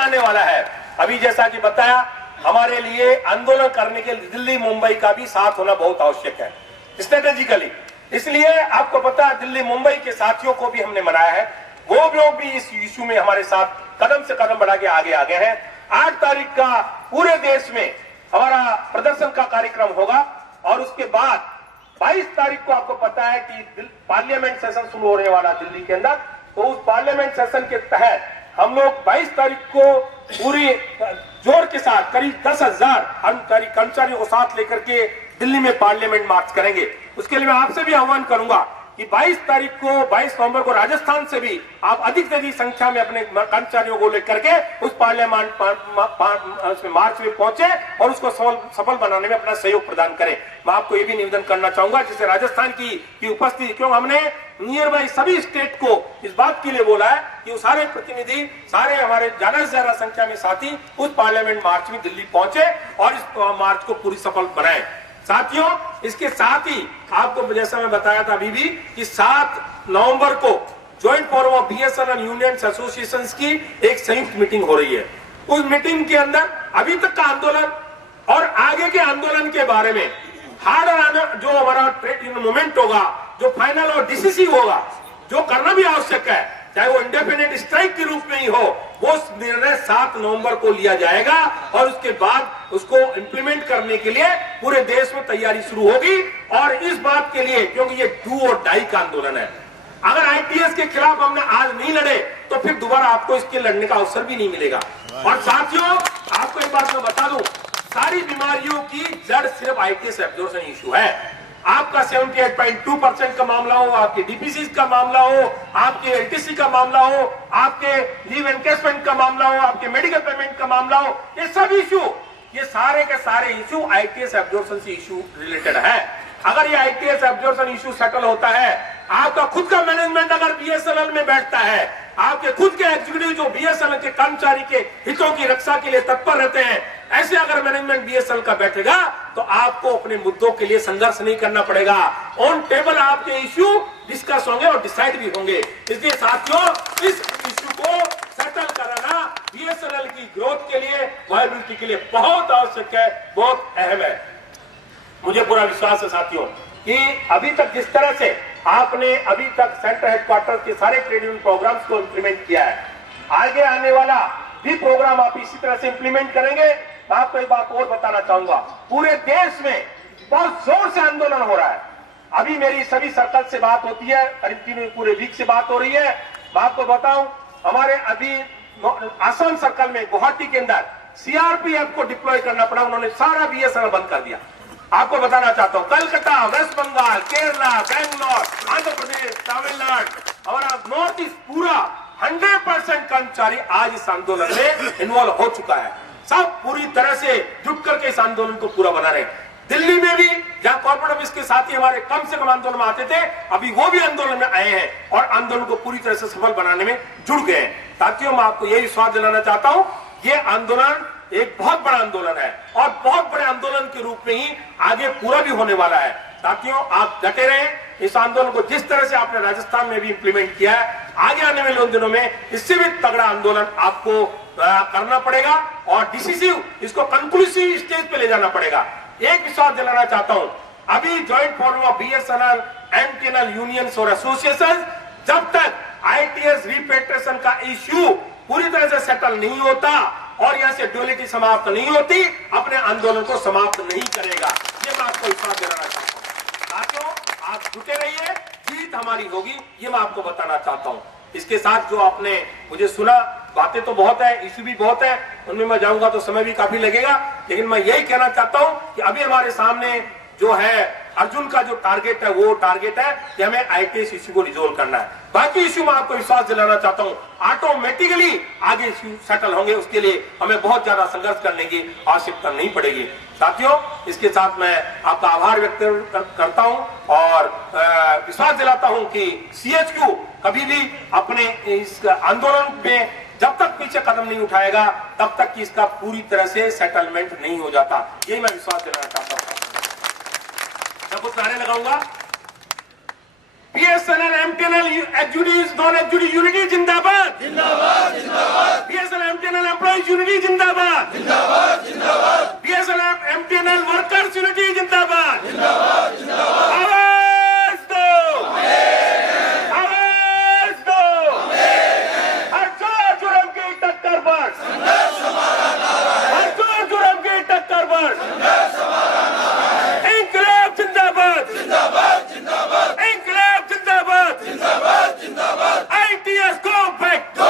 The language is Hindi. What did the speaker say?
आने वाला है। अभी जैसा कि बताया, हमारे लिए आंदोलन करने के लिए दिल्ली मुंबई का भी साथ होना बहुत आवश्यक है स्ट्रेटेजिकली। इसलिए आपको पता है दिल्ली मुंबई के साथियों को भी हमने मनाया है, वो लोग भी इस इशू में हमारे साथ कदम से कदम बढ़ा के आगे आ गए हैं। 8 तारीख का पूरे देश में हमारा प्रदर्शन का कार्यक्रम होगा और उसके बाद 22 तारीख को आपको पता है कि पार्लियामेंट सेशन शुरू होने वाला दिल्ली के अंदर। तो उस पार्लियामेंट सेशन के तहत हम लोग 22 तारीख को पूरी जोर के साथ करीब 10,000 कर्मचारियों को साथ लेकर के दिल्ली में पार्लियामेंट मार्च करेंगे। उसके लिए मैं आपसे भी आह्वान करूंगा कि 22 तारीख को 22 नवंबर को राजस्थान से भी आप अधिक से अधिक संख्या में अपने कर्मचारियों को लेकर के उस पार्लियामेंट मार्च में पहुंचे और उसको सफल बनाने में अपना सहयोग प्रदान करें। मैं आपको ये भी निवेदन करना चाहूंगा जैसे राजस्थान की उपस्थिति, क्यों हमने नियर बाई सभी स्टेट को इस बात के लिए बोला है कि वो सारे प्रतिनिधि, सारे हमारे ज्यादा से ज्यादा संख्या में साथी उस पार्लियामेंट मार्च में दिल्ली पहुंचे और इस मार्च को पूरी सफल बनाए। साथियों, इसके साथ ही आपको जैसा मैं बताया था अभी भी कि 7 नवंबर को joint forum of BSNL unions associations की एक संयुक्त मीटिंग हो रही है। उस मीटिंग के अंदर अभी तक का आंदोलन और आगे के आंदोलन के बारे में हार्ड जो हमारा ट्रेड यूनियन मूवमेंट होगा, जो फाइनल और डिसिसिव होगा, जो करना भी आवश्यक है, चाहे वो इंडेफिनिट स्ट्राइक के रूप में ही हो, वो निर्णय 7 नवंबर को लिया जाएगा और उसके बाद उसको इंप्लीमेंट करने के लिए पूरे देश में तैयारी शुरू होगी। और इस बात के लिए, क्योंकि ये डू और डाई का आंदोलन है, अगर आईटीएस के खिलाफ हमने आज नहीं लड़े तो फिर दोबारा आपको इसके लड़ने का अवसर भी नहीं मिलेगा। और साथियों, आपको एक बात मैं बता दूं, सारी बीमारियों की जड़ सिर्फ आईटीएस एब्जॉर्प्शन इशू है। आपका 78.2% का मामला हो, आपके डीपीसी का मामला हो, आपके एलटीसी का मामला हो, आपके लीव एनकेसमेंट का मामला हो, आपके मेडिकल पेमेंट का मामला हो, ये सब इशू, ये सारे के सारे इशू आईटीएस एब्जॉर्प्शन से इशू रिलेटेड है। अगर ये आईटीएस एब्जॉर्प्शन इशू सेटल होता है, आपका खुद का मैनेजमेंट अगर बीएसएनएल में बैठता है, आपके खुद के एग्जीक्यूटिव जो बीएसएनएल के कर्मचारी के हितों की रक्षा के लिए तत्पर रहते हैं, ऐसे अगर मैनेजमेंट बीएसएनएल का बैठेगा तो आपको अपने मुद्दों के लिए संघर्ष नहीं करना पड़ेगा। ऑन टेबल आपके इश्यू डिस्कस होंगे और डिसाइड भी होंगे। इसलिए साथियों, इस इश्यू को सेटल कराना बीएसएनएल की ग्रोथ के लिए, वायबिलिटी के लिए बहुत आवश्यक है, बहुत अहम है। मुझे पूरा विश्वास है साथियों कि अभी तक जिस तरह से आपने अभी तक सेंट्रल हेडक्वार्टर के सारे ट्रेड यूनियन प्रोग्राम्स को इंप्लीमेंट किया है, आगे आने वाला भी प्रोग्राम आप इसी तरह से इंप्लीमेंट करेंगे। मैं आपको एक बात और बताना चाहूंगा, पूरे देश में बहुत जोर से आंदोलन हो रहा है। अभी मेरी सभी सर्कल से बात होती है, करीब पूरे वीक से बात हो रही है। मैं आपको बताऊं, हमारे अभी आसाम सर्कल में गुवाहाटी के अंदर सीआरपीएफ को डिप्लॉय करना पड़ा, उन्होंने सारा बीएसएनएल बंद कर दिया। आपको बताना चाहता हूं, कलकत्ता, वेस्ट बंगाल, केरला, बेंगलोर, आंध्र प्रदेश, तमिलनाडु, हमारा नॉर्थ ईस्ट पूरा 100% कर्मचारी आज इस आंदोलन में इन्वॉल्व हो चुका है। सब पूरी तरह से जुट करके इस आंदोलन को पूरा बना रहे हैं। दिल्ली में भी जहां कॉर्पोरेट ऑफिस के साथी हमारे कम से कम आंदोलन में आते थे, अभी वो भी आंदोलन में आए हैं और आंदोलन को पूरी तरह से सफल बनाने में जुड़ गए हैं। साथियों, मैं आपको यही विश्वास दिलाना चाहता हूं, ये आंदोलन एक बहुत बड़ा आंदोलन है और बहुत बड़े आंदोलन के रूप में ही आगे पूरा भी होने वाला है। साथियों, आप डटे रहें। इस आंदोलन को जिस तरह से आपने राजस्थान में भी इंप्लीमेंट किया है, आगे आने वाले दिनों में इससे भी तगड़ा आंदोलन आपको करना पड़ेगा और डिसिसिव, इसको कंक्लूसिव स्टेज पे ले जाना पड़ेगा। एक विश्वास दिलाना चाहता हूं, अभी joint forum of BSNL, MTNL unions और एसोसिएशन, जब तक आईटीएस रिपेट्रेशन का इश्यू पूरी तरह से सेटल नहीं होता और यहां से ड्यूलिटी समाप्त नहीं होती, अपने आंदोलन को समाप्त नहीं करेगा। ये मैं आपको विश्वास दिलाना चाहता हूं। साथियों, आप जुटे रहिए, जीत हमारी होगी, ये मैं आपको बताना चाहता हूं। इसके साथ जो आपने मुझे सुना, बातें तो बहुत है, इश्यू भी बहुत है, उनमें मैं जाऊंगा तो समय भी काफी लगेगा, लेकिन मैं यही कहना चाहता हूं कि अभी हमारे सामने जो है अर्जुन का जो टारगेट है, वो टारगेट है कि हमें आईटीएस इश्यू को रिजोल्व करना है। बाकी इश्यू में आपको विश्वास दिलाना चाहता हूं, ऑटोमेटिकली आगे इश्यू सेटल होंगे, उसके लिए हमें बहुत ज्यादा संघर्ष करने की आवश्यकता नहीं पड़ेगी। साथियों, इसके साथ मैं आपका आभार व्यक्त करता हूं और विश्वास दिलाता हूं कि सीएचक्यू कभी भी अपने इस आंदोलन में जब तक पीछे कदम नहीं उठाएगा, तब तक कि इसका पूरी तरह से सेटलमेंट नहीं हो जाता। यही मैं विश्वास दिलाना चाहता हूं। मैं कुछ नारे लगाऊंगा, BSNL, MTNL, executive, non executive unity जिंदाबाद, जिंदाबाद, जिंदाबाद। बीएसएनएल, एमटीएनएल एम्प्लॉइज यूनिटी जिंदाबाद, बीएसएनएल एमटीएनएल वर्कर्स यूनिटी जिंदाबाद, आवाज दो, आवाज दो, हर जुर्म की टक्कर पर, हर जुर्म की टक्कर पर, इंकलाब जिंदाबाद, इंकलाब जिंदाबाद, ITS go back.